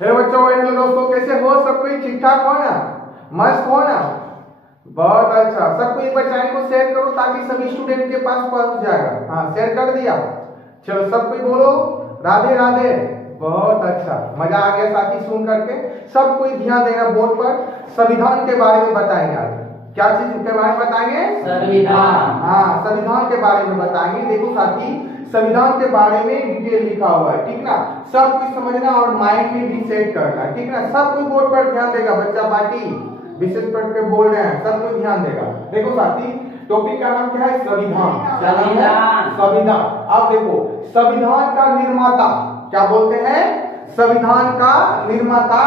हे बच्चों, हेलो दोस्तों, कैसे हो? सब कोई ठीक ठाक हो ना? मस्त हो ना? बहुत अच्छा। सबको एक बार चैनल को शेयर करो ताकि सभी स्टूडेंट के पास पहुंच जाएगा। हाँ, शेयर कर दिया। चलो सब कोई बोलो राधे राधे। बहुत अच्छा, मजा आ गया साथी सुन करके। सब कोई ध्यान देना बोर्ड पर। संविधान के बारे में बताएंगे आज। क्या चीज के बारे में बताएंगे? संविधान। हाँ, संविधान के बारे में बताएंगे। देखो साथी, संविधान के बारे में डिटेल लिखा हुआ है, ठीक ना? सब कुछ समझना और माइंड में भी सेट करना, ठीक ना? सब कोई बोर्ड पर ध्यान देगा। बच्चा पार्टी विशेष करके बोल रहे हैं, सब कोई ध्यान देगा। देखो साथी, टॉपिक का नाम क्या है? संविधान। क्या नाम है? संविधान। अब देखो, संविधान का निर्माता क्या बोलते हैं? संविधान का निर्माता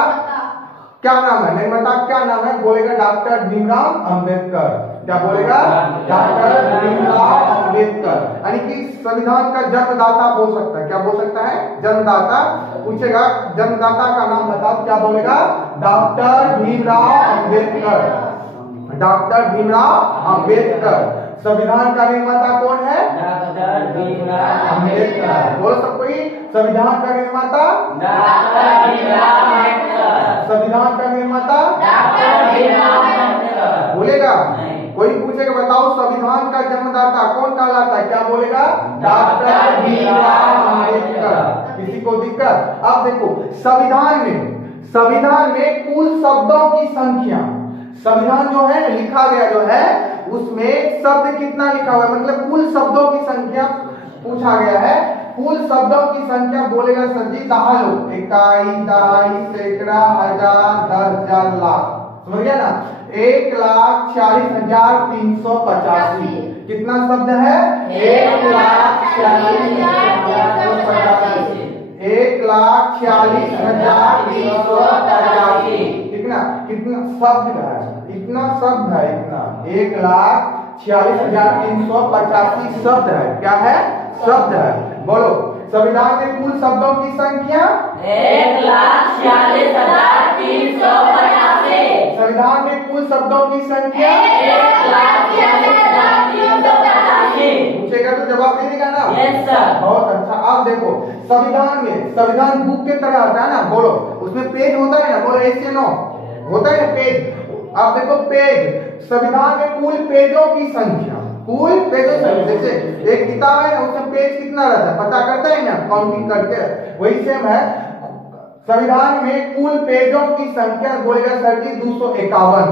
क्या नाम है? निर्माता क्या नाम है? बोलेगा डॉक्टर भीमराव अंबेडकर। क्या बोलेगा? डॉक्टर भीमराव अंबेडकर। यानी कि संविधान का जन्मदाता बोल सकता है। क्या बोल सकता है? जन्मदाता। पूछेगा जन्मदाता का नाम बताओ, क्या बोलेगा? डॉक्टर भीमराव अंबेडकर। डॉक्टर भीमराव अंबेडकर। संविधान का निर्माता कौन है? डॉक्टर भीमराव अंबेडकर। बोलो सब कोई, संविधान का निर्माता डॉक्टर भीमराव अंबेडकर। संविधान का निर्माता डॉक्टर भीमराव अंबेडकर। बोलेगा? कोई पूछेगा बताओ संविधान का जन्मदाता कौन कहलाता है? क्या बोलेगा? डॉक्टर भीमराव अंबेडकर। किसी को दिक्कत? अब देखो, संविधान में कुल शब्दों की संख्या, संविधान जो है लिखा गया जो है उसमें शब्द कितना लिखा हुआ है, मतलब कुल शब्दों की संख्या पूछा गया है। कुल शब्दों की संख्या बोलेगा सर जी, कहा लो, इकाई, दहाई, सैकड़ा, हजार, 10,000, लाख। समझ गया ना? 1,40,385। कितना शब्द है? 1,40,385। 1,40,385। ठीक ना? कितना शब्द है? इतना शब्द है, इतना 1,40,385 शब्द है। क्या है? शब्द है। बोलो, संविधान में कुल शब्दों की संख्या 1,40,385। संविधान में कुल शब्दों की संख्या 1,40,385। पूछेगा तो जवाब दे देगा ना? Yes sir. बहुत अच्छा। अब देखो, संविधान बुक के तरह आता है ना? बोलो, उसमें पेज होता है ना? बोलो ऐसे नो होता है ना पेज। अब देखो पेज, संविधान में कुल पेजों की संख्या, कुल पेजों की, जैसे एक किताब है ना, उसमें पेज कितना रहता है पता करते हैं ना, काउंटिंग करके। वही सेम है, संविधान में कुल पेजों की संख्या बोलेगा सर जी 251।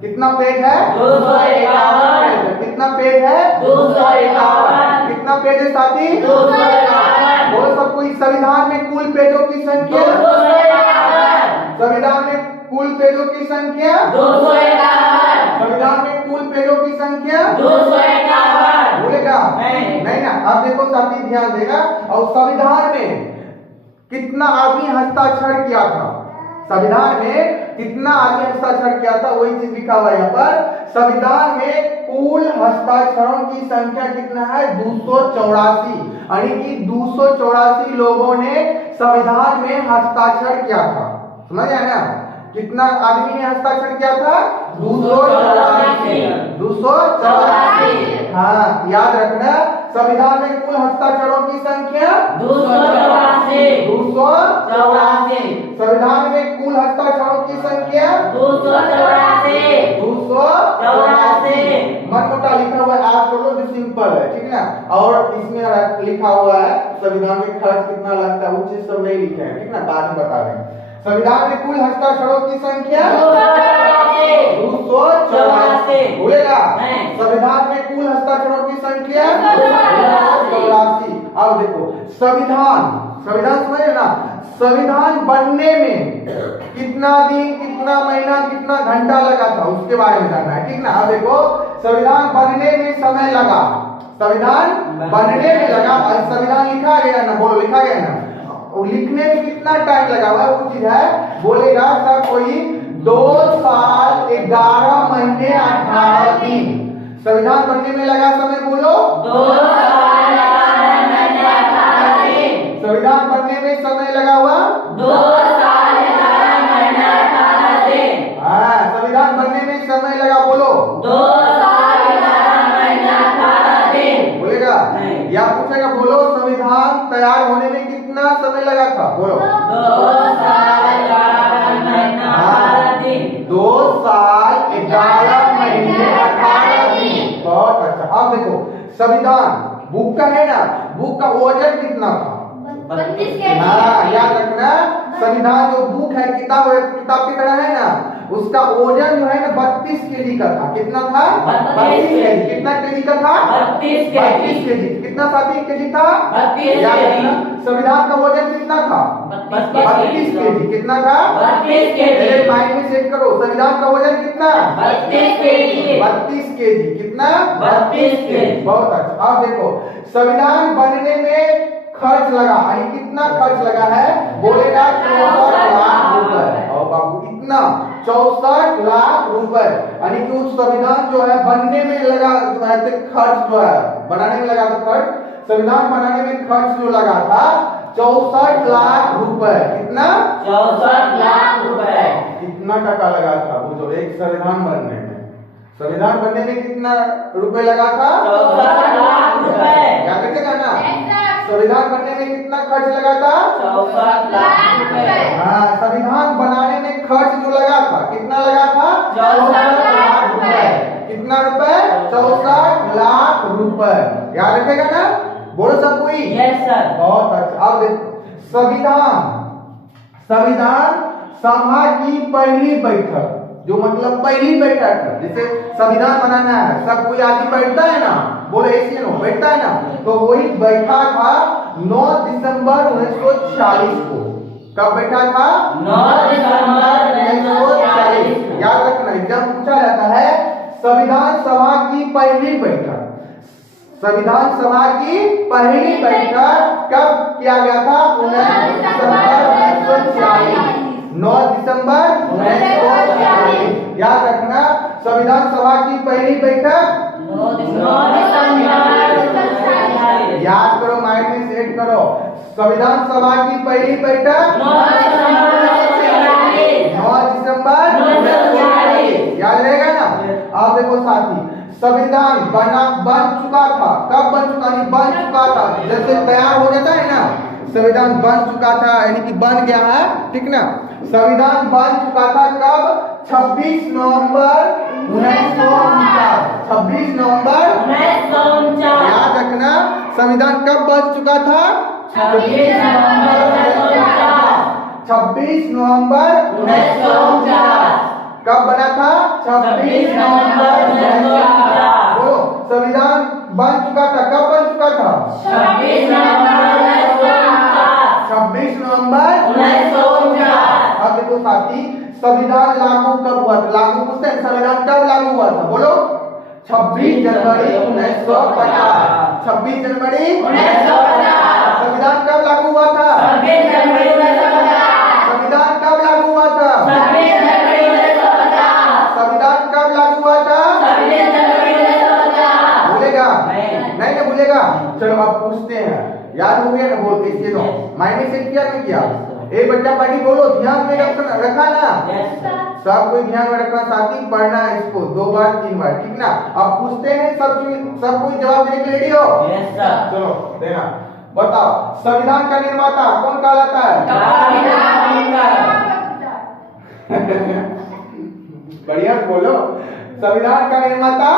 कितना पेज है? 251। कितना पेज है? 251। कितना पेज है साथी? 251। बोलो सब कोई, संविधान में कुल पेजों की संख्या 251। संविधान में कुल पेजों की संख्या 251। संविधान में कुल पेजों की संख्या 251। बोलेगा? नहीं ना? अब देखो साथी ध्यान देगा। और संविधान में कितना आदमी हस्ताक्षर किया था? संविधान में कितना आदमी हस्ताक्षर किया था? वही चीज लिखा हुआ है यहाँ पर। संविधान में कुल हस्ताक्षरों की संख्या कितना है? 284। यानी कि 284 लोगों ने संविधान में हस्ताक्षर किया था। समझ आया ना? कितना आदमी ने हस्ताक्षर किया था? 284। हाँ, याद रखना, संविधान में कुल हस्ताक्षरों की संख्या 284। संविधान में कुल हस्ताक्षरों की संख्या 284। मनमोटा लिखा हुआ है, आप कर लो जो सिंपल है, ठीक है ना? और इसमें लिखा हुआ है संविधान में खर्च कितना लगता है, वो चीज सब नहीं लिखे हैं, ठीक ना? बाद में बता देंगे। संविधान में कुल हस्ताक्षरों की संख्या 284। बोलेगा? संविधान में कुल हस्ताक्षरों की संख्या 284। अब देखो, संविधान समझे ना? संविधान बनने में कितना दिन, कितना महीना, कितना घंटा लगा था, उसके बारे में जानना है, ठीक ना? अब देखो, संविधान बनने में समय लगा, संविधान बनने में लगा। संविधान लिखा गया ना? बोलो, लिखा गया ना? लिखने में कितना टाइम लगा हुआ है वो चीज है। बोलेगा सब कोई 2 साल 11 महीने 18 दिन। संविधान बनने में लगा समय, बोलो 2 साल 11 महीने 18 दिन। संविधान बनने में समय लगा हुआ 2 साल 11 महीने 18 दिन। हाँ, संविधान बनने में समय लगा, बोलो 2 साल 11 महीने 18 दिन। बोलेगा? या पूछेगा बोलो संविधान तैयार होने में कितना समय लगा था? बोलो 2 साल 11 महीने 18 दिन। बहुत अच्छा। अब देखो संविधान बुक का है ना, बुक का वजन कितना था? 32 kg। हाँ, याद रखना, संविधान जो बुक है, किताब की तरह है ना, उसका वजन जो है ना 32 केजी का था। कितना था? 32 केजी। कितना केजी का था? 32 केजी। कितना साथी केजी था? 32 याद केजी। रखना, संविधान का वजन कितना था? 32 केजी। कितना था? 32 केजी। मेरे माइंड में सेट करो, संविधान का वजन कितना? 32 केजी। 32 केजी। कितना? 32 केजी। बहुत अच्छा। अब देखो संविधान बनने में खर्च लगा, यानी कितना खर्च लगा है? बोलेगा 64 लाख रुपए। और बाबू इतना 64 लाख रुपए, यानी कि उस संविधान जो है बनने में लगा जो है तो खर्च जो है बनाने में लगा था खर्च, संविधान बनाने में खर्च जो लगा था 64 लाख रुपए। कितना? 64 लाख रुपए। कितना टका लगा था वो जो एक संविधान बनने में? संविधान बनने में कितना रुपए लगा था? 64 लाख रुपए। याद रखेगा ना, संविधान बनने में कितना खर्च लगा था? 64 लाख रुपए। हाँ, संविधान बनाने में खर्च जो लगा था कितना लगा था? 64 लाख रुपए। कितना रुपए? 64 लाख रुपए। याद रखेगा ना, बोलो सब कोई। Yes sir. बहुत अच्छा। अब देखो संविधान सभा की पहली बैठक, जो मतलब पहली बैठक है, जैसे संविधान बनाना है सब कोई आदमी बैठता है ना, बोले ऐसे नो बैठता है ना, तो वही बैठा था 9 दिसंबर 1940 को। कब बैठा था? 9 दिसंबर 1940। याद रखना, एग्जाम पूछा जाता है संविधान सभा की पहली बैठक। संविधान सभा की पहली बैठक कब किया गया था? 19 दिसंबर 1940। 9 दिसंबर 1940। याद रखना, संविधान सभा की पहली बैठक 9 दिसंबर 1940। याद करो, माइंड में सेट करो, संविधान सभा की पहली बैठक 9 दिसंबर 1940। 9 दिसंबर 1940। याद रहेगा ना। अब देखो साथी, संविधान बन चुका था। कब बन चुका? बन चुका था जैसे तैयार हो जाता है ना, संविधान बन चुका था यानी कि बन गया है, ठीक ना। संविधान बन चुका था कब? 26 नवंबर 1949। 26 नवंबर 1949। याद रखना, संविधान कब बन चुका था? 26 नवंबर 1949। 26 नवंबर 1949। कब बना था? 26 नवंबर 1949। बोलो, संविधान बन चुका था, कब बन चुका था? 26 नवंबर 1949। 26 नवंबर 1949। अब देखो साथी, संविधान लागू कब हुआ था? लागू पूछते हैं, संविधान कब लागू हुआ था? बोलो, 26 जनवरी 1950। 26 जनवरी 1950। संविधान कब लागू हुआ था? 26 जनवरी 1950। संविधान कब लागू हुआ था? 26 जनवरी 1950। संविधान कब लागू हुआ था? 26 जनवरी 1950। भूलेगा? नहीं। नहीं ना भूलेगा। चलो अब पूछते हैं, याद हो गया ना? बोल इसके दो माइंड में सेट किया नहीं किया? ए बच्चा पार्टी बोलो, ध्यान में रखा ना, यस सर। सब कोई ध्यान में रखना साथी, पढ़ना है इसको 2 बार 3 बार, ठीक ना। अब पूछते हैं, सब कोई जवाब देने के लिए रेडी हो? Yes sir. चलो देना, बताओ संविधान का निर्माता कौन कहलाता है? बढ़िया बोलो, संविधान का निर्माता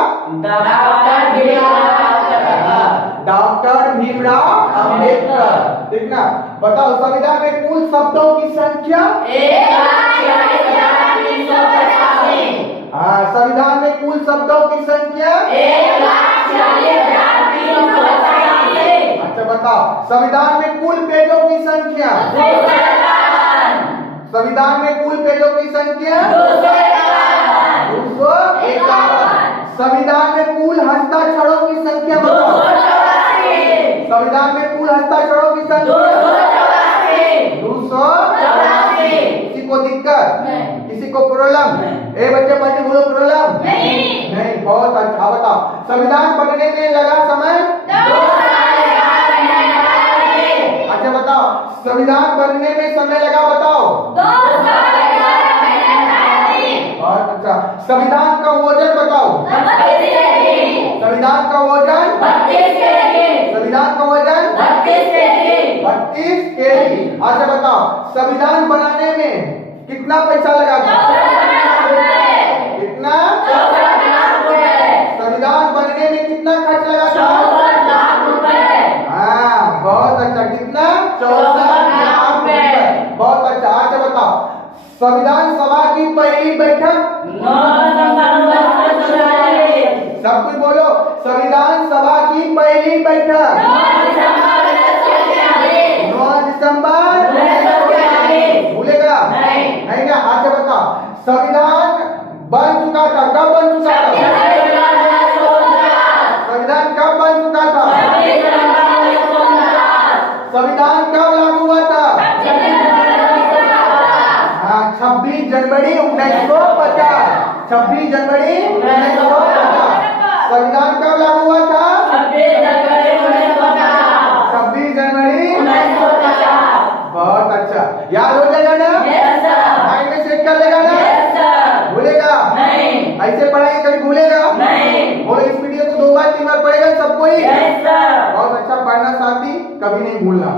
डॉक्टर भीमराव अंबेडकर, ठीक ना। बताओ संविधान में कुल शब्दों की संख्या? 1,46,385। हाँ, संविधान में कुल शब्दों की संख्या? 1,46,385। अच्छा बताओ संविधान में कुल पेजों की संख्या? 251। संविधान में कुल पेजों की संख्या? 251। 251। संविधान में कुल हस्ताक्षरों की संख्या बताओ? 284। संविधान में कुल हस्ताक्षरों की संख्या? 284। 284। किसी को दिक्कत? नहीं। किसी को प्रॉब्लम? नहीं। ए बच्चे बच्चे बोलो प्रॉब्लम? नहीं। नहीं, बहुत अच्छा। बताओ संविधान बनने में लगा समय? 2 साल 11 महीने। अच्छा बताओ संविधान बनने में समय लगा, बताओ? 2 साल 11 महीने। बहुत अच्छा। संविधान का वजन बताओ? 32 केजी। संविधान का वजन? 32 केजी। संविधान का वजन? 32 केजी। 32 केजी। अच्छा बताओ संविधान बनाने में कितना पैसा लगा था? 2 लाख रुपए। कितना? कितना? 64 लाख रुपए। संविधान बनने में कितना खर्च लगा था? 64 लाख रुपए। हाँ, बहुत अच्छा। कितना? 64 लाख रुपए। बहुत अच्छा। अच्छा बताओ, संविधान सभा की पहली बैठक? 9 दिसंबर 1947। सब कुछ बोलो, संविधान सभा की पहली बैठक? 9 दिसंबर 1947। 9 दिसंबर 1947। भूलेगा नहीं। नहीं ना? अच्छा बताओ, संविधान बन चुका था, कब बन चुका था? 26 जनवरी 1949। संविधान कब बन चुका था? 26 जनवरी 1949। संविधान कब लागू हुआ था? 26 जनवरी 1950। हाँ, 26 जनवरी 1950। 26 जनवरी 1950। संविधान कब लागू हुआ था? 26 जनवरी 1950। 26 जनवरी 1950। बहुत अच्छा। याद हो जाएगा ना? Yes sir. माइंड में सेट कर लेगा ना? Yes sir. भूलेगा नहीं। ऐसे पढ़ाई कभी भूलेगा नहीं। बोलो, इस वीडियो को 2 बार 3 बार पढ़ेगा सब कोई। Yes sir. बहुत अच्छा। पढ़ना साथी, कभी नहीं भूलना।